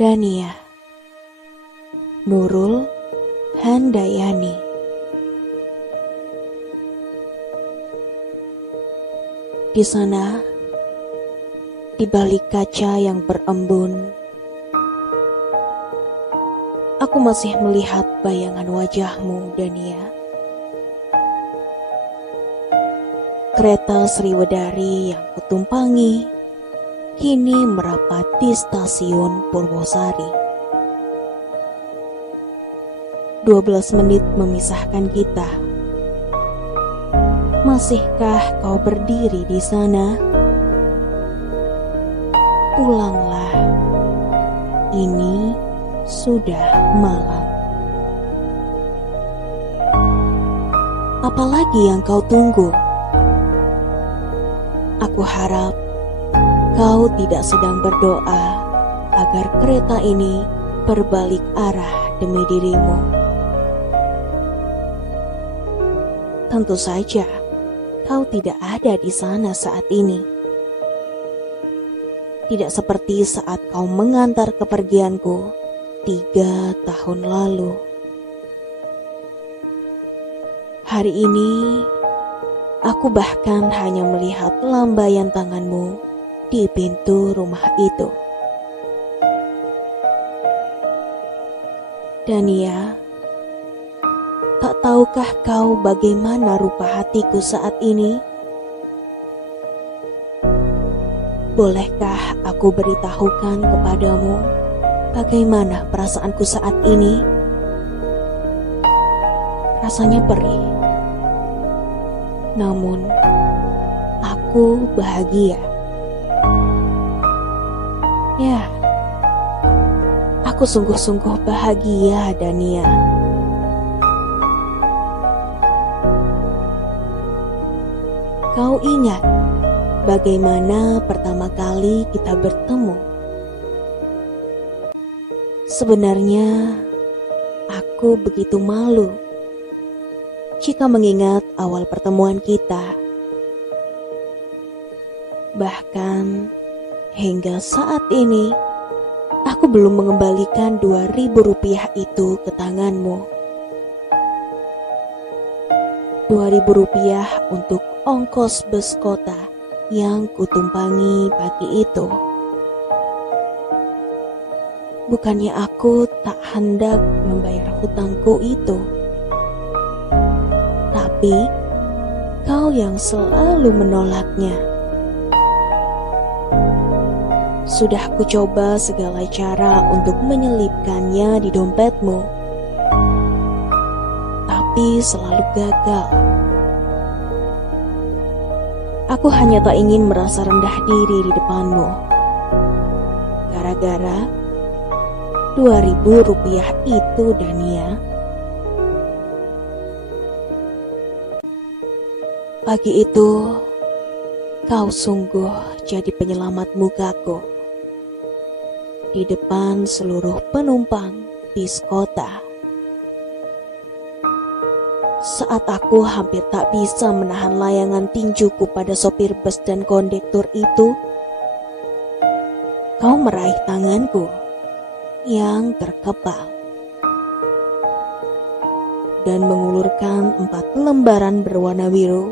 Dania, Nurul Handayani. Di sana, di balik kaca yang berembun, aku masih melihat bayangan wajahmu, Dania. Kereta Sriwedari yang kutumpangi kini merapat di stasiun Purwosari. 12 menit memisahkan kita. Masihkah kau berdiri di sana? Pulanglah. Ini sudah malam. Apalagi yang kau tunggu? Aku harap kau tidak sedang berdoa agar kereta ini berbalik arah demi dirimu. Tentu saja kau tidak ada di sana saat ini. Tidak seperti saat kau mengantar kepergianku 3 tahun lalu. Hari ini aku bahkan hanya melihat lambaian tanganmu di pintu rumah itu. Dania, tak tahukah kau bagaimana rupa hatiku saat ini? Bolehkah aku beritahukan kepadamu bagaimana perasaanku saat ini? Rasanya perih. Namun, aku bahagia. Ya, aku sungguh-sungguh bahagia, Dania. Kau ingat bagaimana pertama kali kita bertemu? Sebenarnya, aku begitu malu jika mengingat awal pertemuan kita. Bahkan hingga saat ini, aku belum mengembalikan 2.000 rupiah itu ke tanganmu. 2.000 rupiah untuk ongkos bus kota yang kutumpangi pagi itu. Bukannya aku tak hendak membayar hutangku itu, tapi kau yang selalu menolaknya. Sudah kucoba segala cara untuk menyelipkannya di dompetmu, tapi selalu gagal. Aku hanya tak ingin merasa rendah diri di depanmu, gara-gara 2.000 rupiah itu, Dania. Pagi itu, kau sungguh jadi penyelamat mukaku di depan seluruh penumpang bis kota. Saat aku hampir tak bisa menahan layangan tinjuku pada sopir bus dan kondektur itu, kau meraih tanganku yang terkepal dan mengulurkan 4 lembaran berwarna biru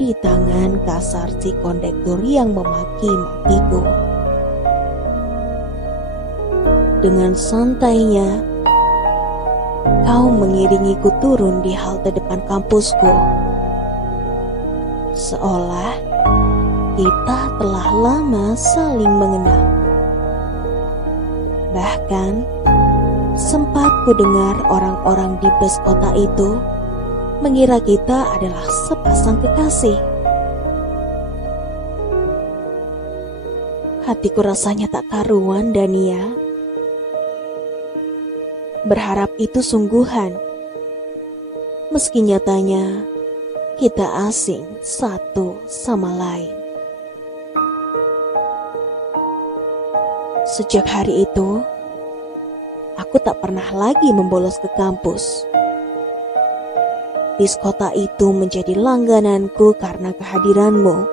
di tangan kasar si kondektur yang memaki-makiku. Dengan santainya, kau mengiringiku turun di halte depan kampusku, seolah kita telah lama saling mengenal. Bahkan, sempat ku dengar orang-orang di bus kota itu mengira kita adalah sepasang kekasih. Hatiku rasanya tak karuan, Dania. Berharap itu sungguhan, meski nyatanya kita asing satu sama lain. Sejak hari itu, aku tak pernah lagi membolos ke kampus. Bis kota itu menjadi langgananku karena kehadiranmu.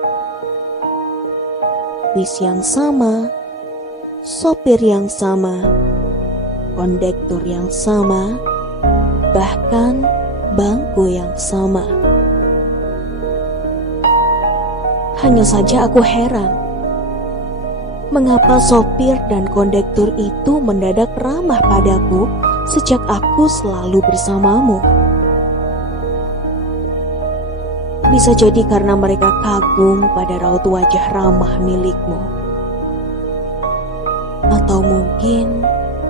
Bis yang sama, sopir yang sama, kondektur yang sama, bahkan bangku yang sama. Hanya saja aku heran, mengapa sopir dan kondektur itu mendadak ramah padaku sejak aku selalu bersamamu. Bisa jadi karena mereka kagum pada raut wajah ramah milikmu. Atau mungkin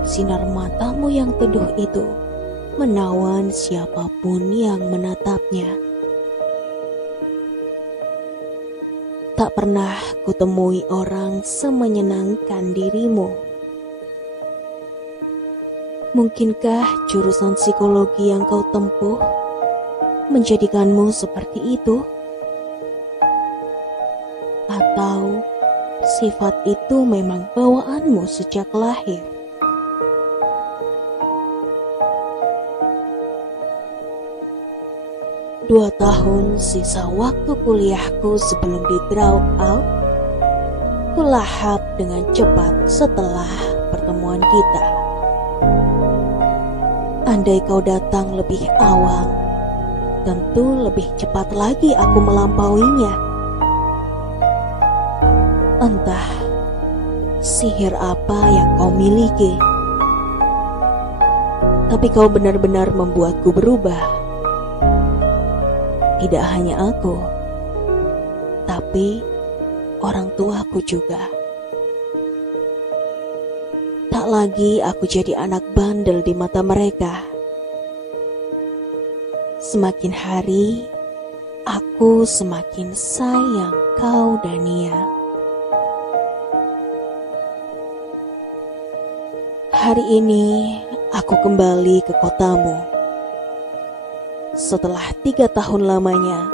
sinar matamu yang teduh itu menawan siapapun yang menatapnya. Tak pernah kutemui orang semenyenangkan dirimu. Mungkinkah jurusan psikologi yang kau tempuh menjadikanmu seperti itu? Atau sifat itu memang bawaanmu sejak lahir? Dua tahun sisa waktu kuliahku sebelum di drop out, kulahap dengan cepat setelah pertemuan kita. Andai kau datang lebih awal, tentu lebih cepat lagi aku melampauinya. Entah sihir apa yang kau miliki, tapi kau benar-benar membuatku berubah. Tidak hanya aku, tapi orang tuaku juga. Tak lagi aku jadi anak bandel di mata mereka. Semakin hari, aku semakin sayang kau, Dania. Hari ini aku kembali ke kotamu. Setelah 3 tahun lamanya,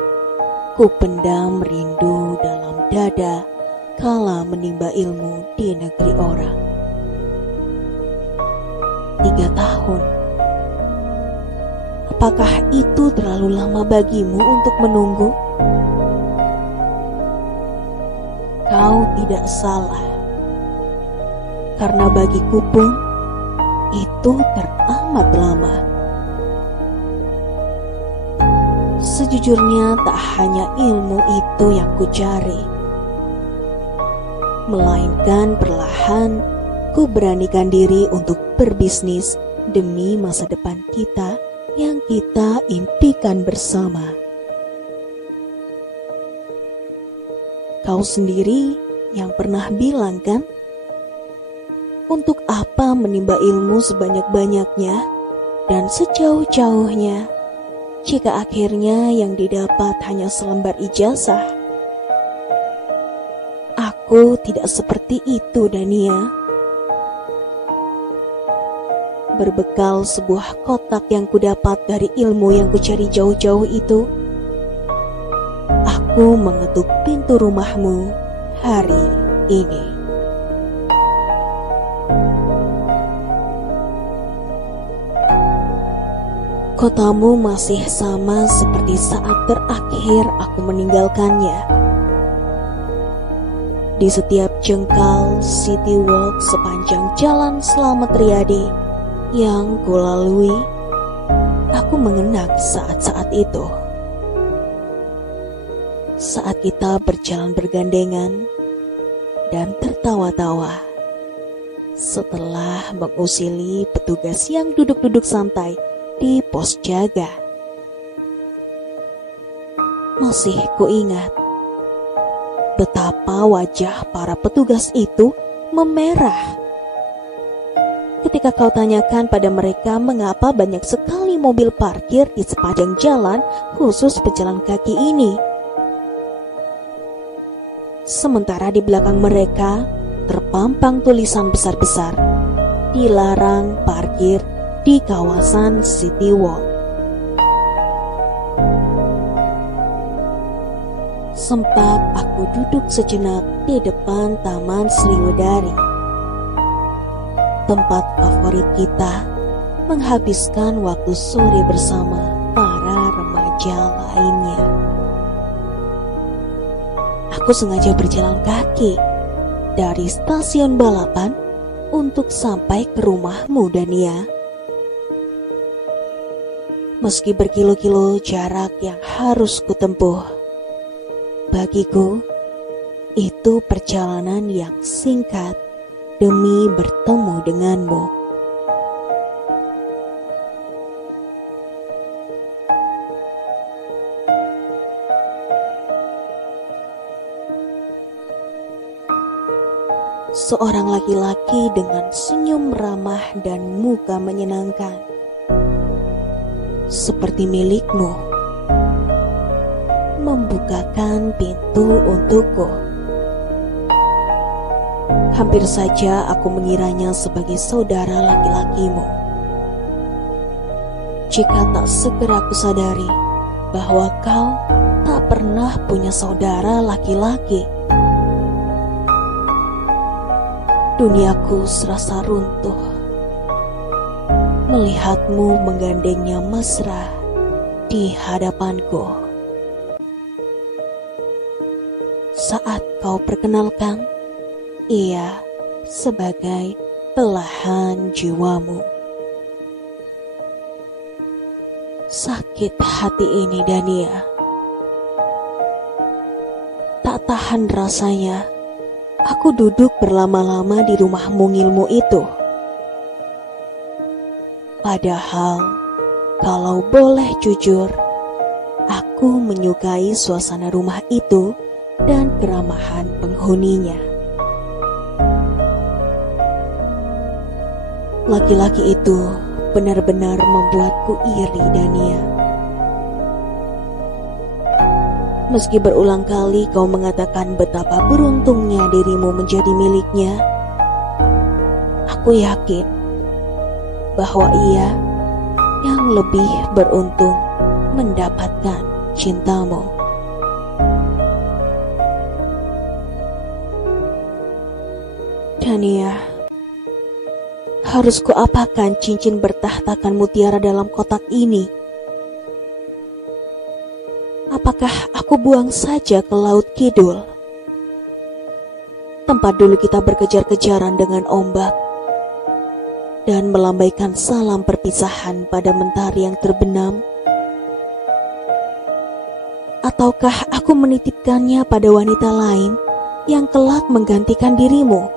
ku pendam rindu dalam dada kala menimba ilmu di negeri orang. 3 tahun. Apakah itu terlalu lama bagimu untuk menunggu? Kau tidak salah, karena bagiku pun itu teramat lama. Sejujurnya tak hanya ilmu itu yang ku cari, melainkan perlahan ku beranikan diri untuk berbisnis demi masa depan kita yang kita impikan bersama. Kau sendiri yang pernah bilang kan, untuk apa menimba ilmu sebanyak-banyaknya dan sejauh-jauhnya jika akhirnya yang didapat hanya selembar ijazah? Aku tidak seperti itu, Dania. Berbekal sebuah kotak yang kudapat dari ilmu yang kucari jauh-jauh itu, aku mengetuk pintu rumahmu hari ini. Kotamu masih sama seperti saat terakhir aku meninggalkannya. Di setiap jengkal city walk sepanjang jalan Slamet Riyadi yang kulalui, aku mengenang saat-saat itu. Saat kita berjalan bergandengan dan tertawa-tawa setelah mengusili petugas yang duduk-duduk santai di pos jaga. Masih kuingat betapa wajah para petugas itu memerah ketika kau tanyakan pada mereka mengapa banyak sekali mobil parkir di sepanjang jalan khusus pejalan kaki ini. Sementara di belakang mereka terpampang tulisan besar-besar, dilarang parkir di kawasan City Walk. Sempat aku duduk sejenak di depan Taman Sriwedari, tempat favorit kita menghabiskan waktu sore bersama para remaja lainnya. Aku sengaja berjalan kaki dari stasiun balapan untuk sampai ke rumahmu, Dania. Meski berkilo-kilo jarak yang harus kutempuh, bagiku itu perjalanan yang singkat demi bertemu denganmu. Seorang laki-laki dengan senyum ramah dan muka menyenangkan, seperti milikmu, membukakan pintu untukku. Hampir saja aku mengiranya sebagai saudara laki-lakimu. Jika tak segera aku sadari bahwa kau tak pernah punya saudara laki-laki, duniaku serasa runtuh melihatmu menggandengnya mesra di hadapanku. Saat kau perkenalkan ia sebagai belahan jiwamu. Sakit hati ini, Dania. Tak tahan rasanya aku duduk berlama-lama di rumah mungilmu itu. Padahal, kalau boleh jujur, aku menyukai suasana rumah itu dan keramahan penghuninya. Laki-laki itu benar-benar membuatku iri, Dania. Meski berulang kali kau mengatakan betapa beruntungnya dirimu menjadi miliknya, aku yakin bahwa ia yang lebih beruntung mendapatkan cintamu. Dania, harus kuapakan cincin bertahtakan mutiara dalam kotak ini? Apakah aku buang saja ke laut kidul? Tempat dulu kita berkejar-kejaran dengan ombak dan melambaikan salam perpisahan pada mentari yang terbenam? Ataukah aku menitipkannya pada wanita lain yang kelak menggantikan dirimu?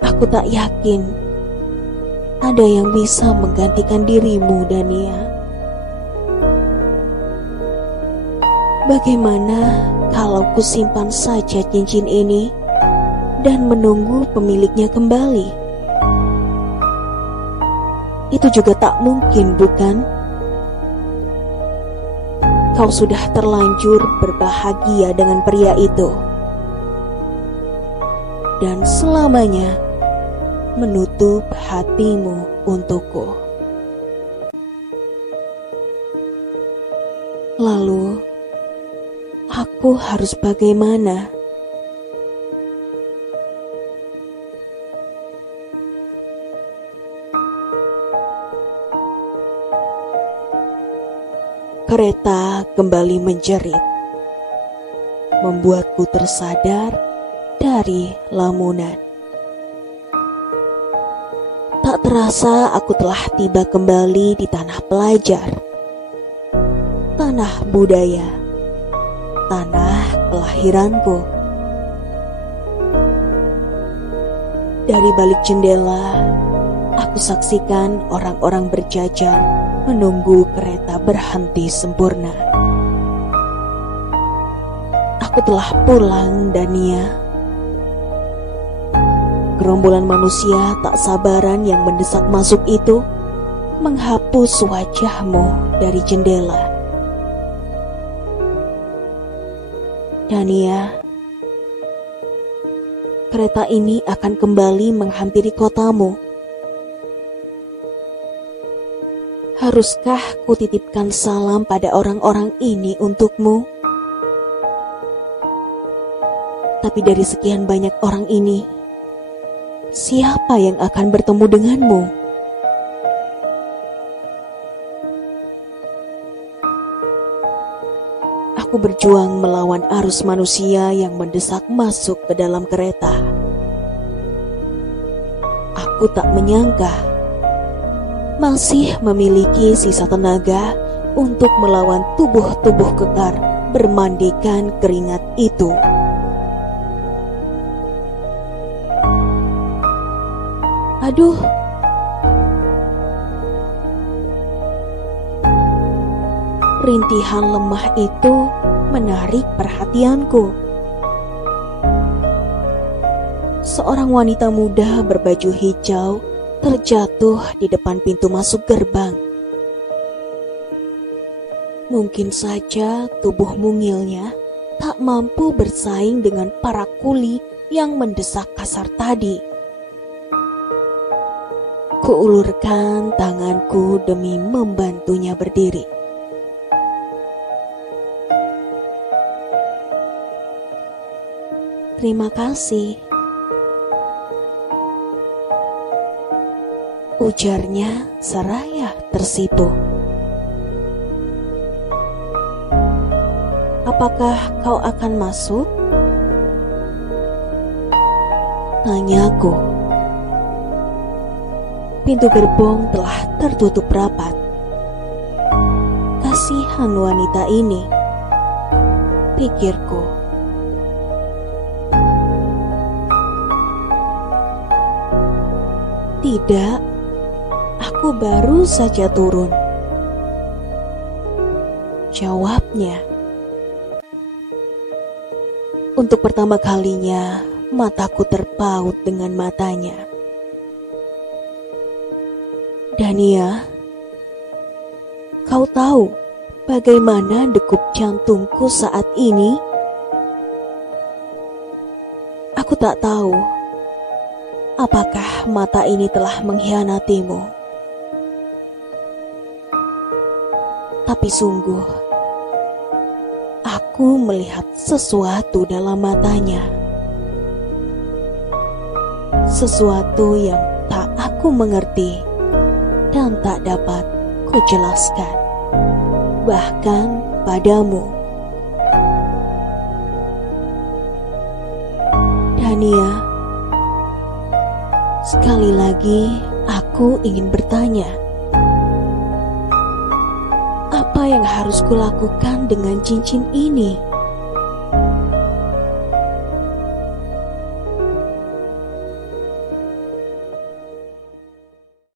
Aku tak yakin ada yang bisa menggantikan dirimu, Dania. Bagaimana kalau kusimpan saja cincin ini dan menunggu pemiliknya kembali? Itu juga tak mungkin, bukan? Kau sudah terlanjur berbahagia dengan pria itu dan selamanya menutup hatimu untukku. Lalu, aku harus bagaimana? Kereta kembali menjerit, membuatku tersadar dari lamunan. Tak terasa aku telah tiba kembali di tanah pelajar, tanah budaya, tanah kelahiranku. Dari balik jendela, aku saksikan orang-orang berjajar menunggu kereta berhenti sempurna. Aku telah pulang, Dania. Gerombolan manusia tak sabaran yang mendesak masuk itu menghapus wajahmu dari jendela. Dania, kereta ini akan kembali menghampiri kotamu. Haruskah kutitipkan salam pada orang-orang ini untukmu? Tapi dari sekian banyak orang ini, siapa yang akan bertemu denganmu? Aku berjuang melawan arus manusia yang mendesak masuk ke dalam kereta. Aku tak menyangka masih memiliki sisa tenaga untuk melawan tubuh-tubuh kekar bermandikan keringat itu. Aduh, rintihan lemah itu menarik perhatianku. Seorang wanita muda berbaju hijau terjatuh di depan pintu masuk gerbang. Mungkin saja tubuh mungilnya tak mampu bersaing dengan para kuli yang mendesak kasar tadi. Kuulurkan tanganku demi membantunya berdiri. Terima kasih, ujarnya seraya tersipu. Apakah kau akan masuk? Tanyaku. Pintu gerbong telah tertutup rapat. Kasihan wanita ini, pikirku. Tidak, aku baru saja turun, jawabnya. Untuk pertama kalinya, mataku terpaut dengan matanya. Dania, kau tahu bagaimana degup jantungku saat ini? Aku tak tahu apakah mata ini telah mengkhianatimu. Tapi sungguh, aku melihat sesuatu dalam matanya. Sesuatu yang tak aku mengerti dan tak dapat kujelaskan, bahkan padamu. Dania, sekali lagi aku ingin bertanya, apa yang harus kulakukan dengan cincin ini?